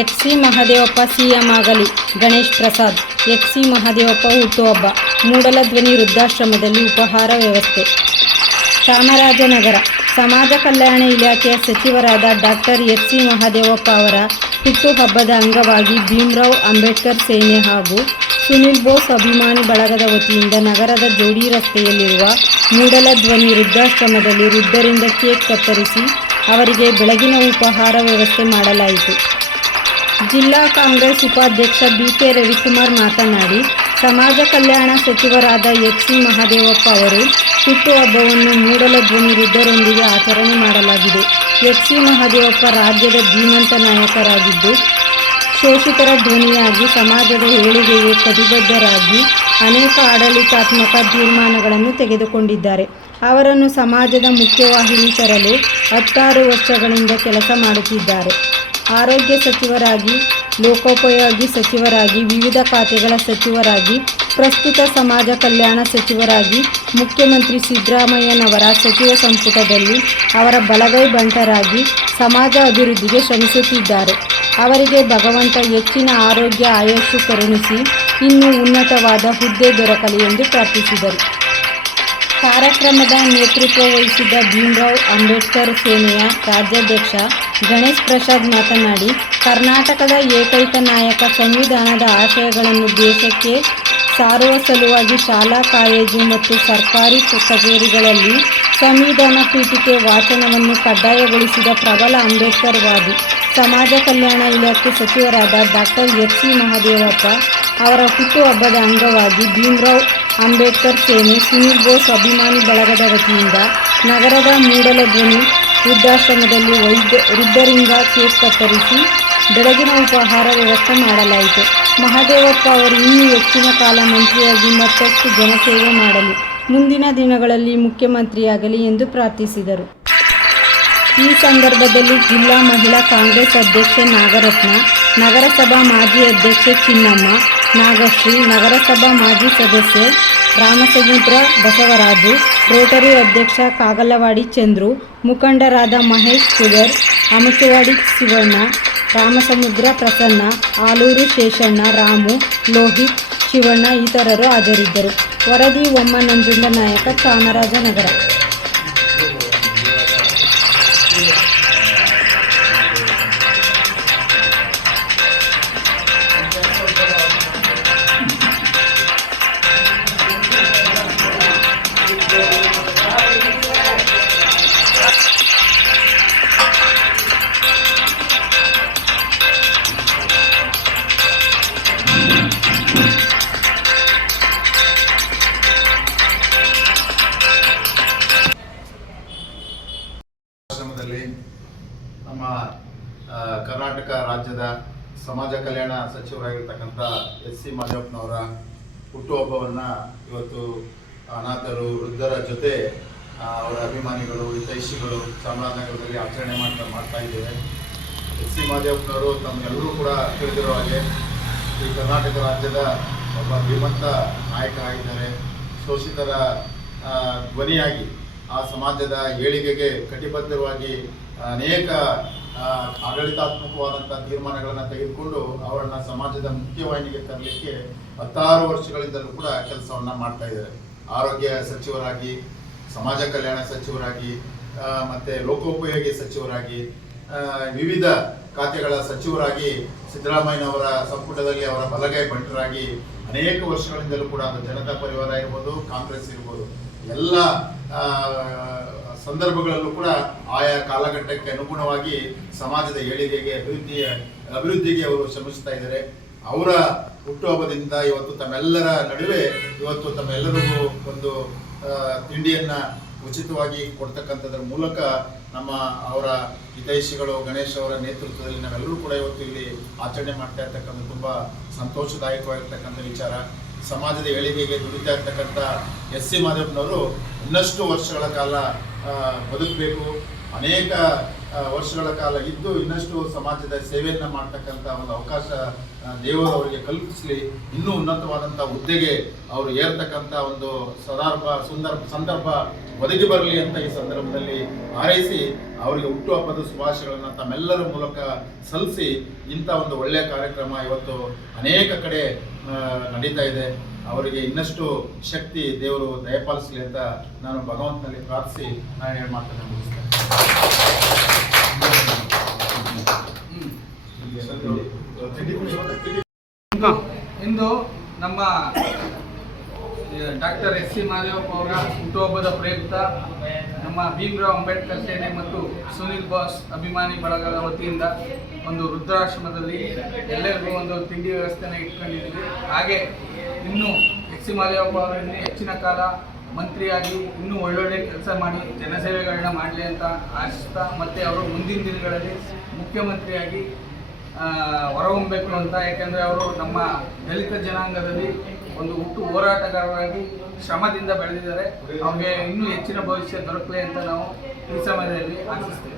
ಎಚ್.ಸಿ. Mahadevappa CM ಆಗಲಿ. ಗಣೇಶ್ ಪ್ರಸಾದ್. ಎಚ್.ಸಿ. ಮಹದೇವಪ್ಪ ಹುಟ್ಟುಹಬ್ಬ. ಮೂಡಲಧ್ವನಿ ವೃದ್ಧಾಶ್ರಮದಲ್ಲಿ ಉಪಹಾರ ವ್ಯವಸ್ಥೆ. ಚಾಮರಾಜನಗರ. ಸಮಾಜ ಕಲ್ಯಾಣ ಇಲಾಖೆಯ ಸಚಿವರಾದ ಡಾಕ್ಟರ್ ಎಚ್.ಸಿ. ಮಹದೇವಪ್ಪ ಅವರ ಹುಟ್ಟುಹಬ್ಬದ ಅಂಗವಾಗಿ ಭೀಮರಾವ್ ಅಂಬೇಡ್ಕರ್ ಸೇನೆ ಹಾಗೂ ಸುನಿಲ್ ಬೋಸ್ ಅಭಿಮಾನಿ ಬಳಗದ ವತಿಯಿಂದ ನಗರದ ಜೋಡಿ ರಸ್ತೆಯಲ್ಲಿರುವ ಮೂಡಲಧ್ವನಿ ವೃದ್ಧಾಶ್ರಮದಲ್ಲಿ ವೃದ್ಧರಿಂದ ಕೇಕ್ ಕತ್ತರಿಸಿ ಅವರಿಗೆ ಬೆಳಗಿನ ಉಪಹಾರ ವ್ಯವಸ್ಥೆ ಮಾಡಲಾಯಿತು. ಜಿಲ್ಲಾ ಕಾಂಗ್ರೆಸ್ ಉಪಾಧ್ಯಕ್ಷ ಬಿ.ಕೆ. ರವಿಕುಮಾರ್ ಮಾತನಾಡಿ, ಸಮಾಜ ಕಲ್ಯಾಣ ಸಚಿವರಾದ ಎಚ್.ಸಿ. ಮಹದೇವಪ್ಪ ಅವರು ಹುಟ್ಟುಹಬ್ಬವನ್ನು ಮೂಡಲಧ್ವನಿ ವೃದ್ಧರೊಂದಿಗೆ ಆಚರಣೆ ಮಾಡಲಾಗಿದೆ. ಎಚ್.ಸಿ. ಮಹದೇವಪ್ಪ ರಾಜ್ಯದ ಧೀಮಂತ ನಾಯಕರಾಗಿದ್ದು, ಶೋಷಿತರ ಧ್ವನಿಯಾಗಿ ಸಮಾಜದ ಏಳಿಗೆಗೆ ಕಟಿಬದ್ಧರಾಗಿ ಅನೇಕ ಆಡಳಿತಾತ್ಮಕ ತೀರ್ಮಾನಗಳನ್ನು ತೆಗೆದುಕೊಂಡಿದ್ದಾರೆ. ಅವರನ್ನು ಸಮಾಜದ ಮುಖ್ಯವಾಹಿನಿ ತರಲು 16 ವರ್ಷಗಳಿಂದ ಕೆಲಸ ಮಾಡುತ್ತಿದ್ದಾರೆ. ಆರೋಗ್ಯ ಸಚಿವರಾಗಿ, ಲೋಕೋಪಯೋಗಿ ಸಚಿವರಾಗಿ, ವಿವಿಧ ಖಾತೆಗಳ ಸಚಿವರಾಗಿ, ಪ್ರಸ್ತುತ ಸಮಾಜ ಕಲ್ಯಾಣ ಸಚಿವರಾಗಿ ಮುಖ್ಯಮಂತ್ರಿ ಸಿದ್ದರಾಮಯ್ಯನವರ ಸಚಿವ ಸಂಪುಟದಲ್ಲಿ ಅವರ ಬಲಗೈ ಬಂಟರಾಗಿ ಸಮಾಜ ಅಭಿವೃದ್ಧಿಗೆ ಶ್ರಮಿಸುತ್ತಿದ್ದಾರೆ. ಅವರಿಗೆ ಭಗವಂತ ಹೆಚ್ಚಿನ ಆರೋಗ್ಯ ಆಯಸ್ಸು ಕರುಣಿಸಿ ಇನ್ನೂ ಉನ್ನತವಾದ ಹುದ್ದೆ ದೊರಕಲಿ ಎಂದು ಪ್ರಾರ್ಥಿಸಿದರು. ಕಾರ್ಯಕ್ರಮದ ನೇತೃತ್ವ ವಹಿಸಿದ್ದ ಭೀಮರಾವ್ ಅಂಬೇಡ್ಕರ್ ಸೇನೆಯ ರಾಜ್ಯಾಧ್ಯಕ್ಷ ಗಣೇಶ್ ಪ್ರಸಾದ್ ಮಾತನಾಡಿ, ಕರ್ನಾಟಕದ ಏಕೈಕ ನಾಯಕ ಸಂವಿಧಾನದ ಆಶಯಗಳನ್ನು ದೇಶಕ್ಕೆ ಸಾರುವ ಸಲುವಾಗಿ ಶಾಲಾ, ಕಾಲೇಜು ಮತ್ತು ಸರ್ಕಾರಿ ಕಚೇರಿಗಳಲ್ಲಿ ಸಂವಿಧಾನ ಪೀಠಿಕೆ ವಾಚನವನ್ನು ಕಡ್ಡಾಯಗೊಳಿಸಿದ ಪ್ರಬಲ ಅಂಬೇಡ್ಕರ್ ವಾದಿ. ಸಮಾಜ ಕಲ್ಯಾಣ ಇಲಾಖೆ ಸಚಿವರಾದ ಡಾಕ್ಟರ್ ಎಚ್.ಸಿ. ಮಹದೇವಪ್ಪ ಅವರ ಹುಟ್ಟುಹಬ್ಬದ ಅಂಗವಾಗಿ ಭೀಮರಾವ್ ಅಂಬೇಡ್ಕರ್ ಸೇನೆ, ಸುನಿಲ್ ಬೋಸ್ ಅಭಿಮಾನಿ ಬಳಗದ ವತಿಯಿಂದ ನಗರದ ಮೂಡಲಧ್ವನಿ ವೃದ್ಧಾಶ್ರಮದಲ್ಲಿ ವೃದ್ಧರಿಂದ ಕೇಕ್ ಕತ್ತರಿಸಿ ಬೆಳಗಿನ ಉಪಹಾರ ವ್ಯವಸ್ಥೆ ಮಾಡಲಾಯಿತು. ಮಹದೇವಪ್ಪ ಅವರು ಇನ್ನೂ ಹೆಚ್ಚಿನ ಕಾಲ ಮಂತ್ರಿಯಾಗಿ ಮತ್ತಷ್ಟು ಜನಸೇವೆ ಮಾಡಲಿ, ಮುಂದಿನ ದಿನಗಳಲ್ಲಿ ಮುಖ್ಯಮಂತ್ರಿಯಾಗಲಿ ಎಂದು ಪ್ರಾರ್ಥಿಸಿದರು. ಈ ಸಂದರ್ಭದಲ್ಲಿ ಜಿಲ್ಲಾ ಮಹಿಳಾ ಕಾಂಗ್ರೆಸ್ ಅಧ್ಯಕ್ಷೆ ನಾಗರತ್ನ, ನಗರಸಭಾ ಮಾಜಿ ಅಧ್ಯಕ್ಷೆ ಚಿನ್ನಮ್ಮ, ನಾಗಶ್ರೀ, ನಗರಸಭಾ ಮಾಜಿ ಸದಸ್ಯೆ ರಾಮಸಮುದ್ರ ಬಸವರಾಜು, ರೋಟರಿ ಅಧ್ಯಕ್ಷ ಕಾಗಲವಾಡಿ ಚಂದ್ರು, ಮುಖಂಡರಾದ ಮಹೇಶ್ ಕುದರ್, ಅಮಚವಾಡಿ ಶಿವಣ್ಣ, ರಾಮಸಮುದ್ರ ಪ್ರಸನ್ನ, ಆಲೂರು ಶೇಷಣ್ಣ, ರಾಮು, ಲೋಹಿತ್, ಶಿವಣ್ಣ ಇತರರು ಹಾಜರಿದ್ದರು. ವರದಿ ಒಮ್ಮ ನಂಜುಂಡ ನಾಯಕ, ಚಾಮರಾಜನಗರ. ನಮ್ಮ ಕರ್ನಾಟಕ ರಾಜ್ಯದ ಸಮಾಜ ಕಲ್ಯಾಣ ಸಚಿವರಾಗಿರ್ತಕ್ಕಂಥ ಎಚ್.ಸಿ. ಮಹದೇವಪ್ಪನವರ ಹುಟ್ಟುಹಬ್ಬವನ್ನು ಇವತ್ತು ಅನಾಥರು, ವೃದ್ಧರ ಜೊತೆ ಅವರ ಅಭಿಮಾನಿಗಳು, ಹಿತೈಷಿಗಳು ಚಾಮರಾಜನಗರದಲ್ಲಿ ಆಚರಣೆ ಮಾಡ್ತಾ ಇದ್ದೇವೆ. ಎಚ್.ಸಿ. ಮಹದೇವಪ್ಪನವರು ತಮಗೆಲ್ಲರೂ ಕೂಡ ತಿಳಿದಿರೋ ಹಾಗೆ ಈ ಕರ್ನಾಟಕ ರಾಜ್ಯದ ಒಬ್ಬ ಧೀಮಂತ ನಾಯಕರಾಗಿದ್ದಾರೆ. ಶೋಷಿತರ ಧ್ವನಿಯಾಗಿ ಆ ಸಮಾಜದ ಏಳಿಗೆಗೆ ಕಟಿಬದ್ಧವಾಗಿ ಅನೇಕ ಆಡಳಿತಾತ್ಮಕವಾದಂಥ ತೀರ್ಮಾನಗಳನ್ನು ತೆಗೆದುಕೊಂಡು ಅವರನ್ನು ಸಮಾಜದ ಮುಖ್ಯವಾಹಿನಿಗೆ ತರಲಿಕ್ಕೆ 16 ವರ್ಷಗಳಿಂದಲೂ ಕೂಡ ಕೆಲಸವನ್ನು ಮಾಡ್ತಾ ಇದ್ದಾರೆ. ಆರೋಗ್ಯ ಸಚಿವರಾಗಿ, ಸಮಾಜ ಕಲ್ಯಾಣ ಸಚಿವರಾಗಿ, ಮತ್ತು ಲೋಕೋಪಯೋಗಿ ಸಚಿವರಾಗಿ, ವಿವಿಧ ಖಾತೆಗಳ ಸಚಿವರಾಗಿ ಸಿದ್ದರಾಮಯ್ಯನವರ ಸಂಪುಟದಲ್ಲಿ ಅವರ ಬಲಗೈ ಬಂಟರಾಗಿ ಅನೇಕ ವರ್ಷಗಳಿಂದಲೂ ಕೂಡ ಅದು ಜನತಾ ಪರಿವಾರ ಇರ್ಬೋದು, ಕಾಂಗ್ರೆಸ್ ಇರ್ಬೋದು, ಎಲ್ಲ ಸಂದರ್ಭಗಳಲ್ಲೂ ಕೂಡ ಆಯಾ ಕಾಲಘಟ್ಟಕ್ಕೆ ಅನುಗುಣವಾಗಿ ಸಮಾಜದ ಏಳಿಗೆಗೆ, ಅಭಿವೃದ್ಧಿಗೆ ಅವರು ಶ್ರಮಿಸ್ತಾ ಇದ್ದಾರೆ. ಅವರ ಹುಟ್ಟುಹಬ್ಬದಿಂದ ಇವತ್ತು ತಮ್ಮೆಲ್ಲರ ನಡುವೆ ಇವತ್ತು ತಮ್ಮೆಲ್ಲರಿಗೂ ಒಂದು ತಿಂಡಿಯನ್ನು ಉಚಿತವಾಗಿ ಕೊಡ್ತಕ್ಕಂಥದ್ರ ಮೂಲಕ ಅವರ ಹಿತೈಷಿಗಳು ಗಣೇಶ್ ಅವರ ನೇತೃತ್ವದಲ್ಲಿ ನಾವೆಲ್ಲರೂ ಕೂಡ ಇವತ್ತು ಇಲ್ಲಿ ಆಚರಣೆ ಮಾಡ್ತಾ ಇರ್ತಕ್ಕಂಥ ತುಂಬ ಸಂತೋಷದಾಯಕವಾಗಿರ್ತಕ್ಕಂಥ ವಿಚಾರ. ಸಮಾಜದ ಏಳಿಗೆಗೆ ದುಡಿತಾ ಇರ್ತಕ್ಕಂಥ ಎಚ್.ಸಿ. ಮಹದೇವಪ್ಪನವರು ಇನ್ನಷ್ಟು ವರ್ಷಗಳ ಕಾಲ ಬದುಕಬೇಕು, ಅನೇಕ ವರ್ಷಗಳ ಕಾಲ ಇದ್ದು ಇನ್ನಷ್ಟು ಸಮಾಜದ ಸೇವೆಯನ್ನು ಮಾಡ್ತಕ್ಕಂಥ ಒಂದು ಅವಕಾಶ ದೇವರು ಅವರಿಗೆ ಕಲ್ಪಿಸಲಿ. ಇನ್ನೂ ಉನ್ನತವಾದಂಥ ಹುದ್ದೆಗೆ ಅವರು ಏರ್ತಕ್ಕಂಥ ಒಂದು ಸಂದರ್ಭ ಒದಗಿ ಬರಲಿ ಅಂತ ಈ ಸಂದರ್ಭದಲ್ಲಿ ಹಾರೈಸಿ ಅವರಿಗೆ ಹುಟ್ಟುಹಬ್ಬದ ಶುಭಾಶಯಗಳನ್ನು ತಮ್ಮೆಲ್ಲರ ಮೂಲಕ ಸಲ್ಲಿಸಿ ಇಂಥ ಒಂದು ಒಳ್ಳೆಯ ಕಾರ್ಯಕ್ರಮ ಇವತ್ತು ಅನೇಕ ಕಡೆ ನಡೀತಾ ಇದೆ. ಅವರಿಗೆ ಇನ್ನಷ್ಟು ಶಕ್ತಿ ದೇವರು ದಯಪಾಲಿಸಲಿ ಅಂತ ನಾನು ಭಗವಂತನಲ್ಲಿ ಪ್ರಾರ್ಥಿಸಿ ನಾನು ಏನು ಮಾತನ್ನು ಮುಗಿಸ್ತೇನೆ. ಇಂದು ನಮ್ಮ ಡಾಕ್ಟರ್ ಎಸ್.ಸಿ. ಮಹದೇವಪ್ಪ ಅವರ ಹುಟ್ಟುಹಬ್ಬದ ಪ್ರಯುಕ್ತ ನಮ್ಮ ಭೀಮರಾವ್ ಅಂಬೇಡ್ಕರ್ ಸೇನೆ ಮತ್ತು ಸುನಿಲ್ ಬೋಸ್ ಅಭಿಮಾನಿ ಬಳಗದ ವತಿಯಿಂದ ಒಂದು ವೃದ್ಧಾಶ್ರಮದಲ್ಲಿ ಎಲ್ಲರಿಗೂ ಒಂದು ತಿಂಡಿ ವ್ಯವಸ್ಥೆನ ಇಟ್ಕೊಂಡಿದ್ದೀವಿ. ಹಾಗೆ ಇನ್ನೂ ಎಸ್.ಸಿ. ಮಹದೇವಪ್ಪ ಅವರಿಂದ ಹೆಚ್ಚಿನ ಕಾಲ ಮಂತ್ರಿಯಾಗಿ ಇನ್ನೂ ಒಳ್ಳೊಳ್ಳೆ ಕೆಲಸ ಮಾಡಿ ಜನಸೇವೆಗಳನ್ನ ಮಾಡಲಿ ಅಂತ ಆಶಿಸ್ತಾ, ಮತ್ತು ಅವರು ಮುಂದಿನ ದಿನಗಳಲ್ಲಿ ಮುಖ್ಯಮಂತ್ರಿಯಾಗಿ ಹೊರಹೊಮ್ಮಬೇಕು ಅಂತ. ಯಾಕೆಂದರೆ ಅವರು ನಮ್ಮ ದಲಿತ ಜನಾಂಗದಲ್ಲಿ ಒಂದು ಹುಟ್ಟು ಹೋರಾಟಗಾರರಾಗಿ ಶ್ರಮದಿಂದ ಬೆಳೆದಿದ್ದಾರೆ. ಅವ್ರಿಗೆ ಇನ್ನೂ ಹೆಚ್ಚಿನ ಭವಿಷ್ಯ ದೊರಕಲಿ ಅಂತ ನಾವು ಈ ಸಮಯದಲ್ಲಿ ಆಶಿಸ್ತೇವೆ.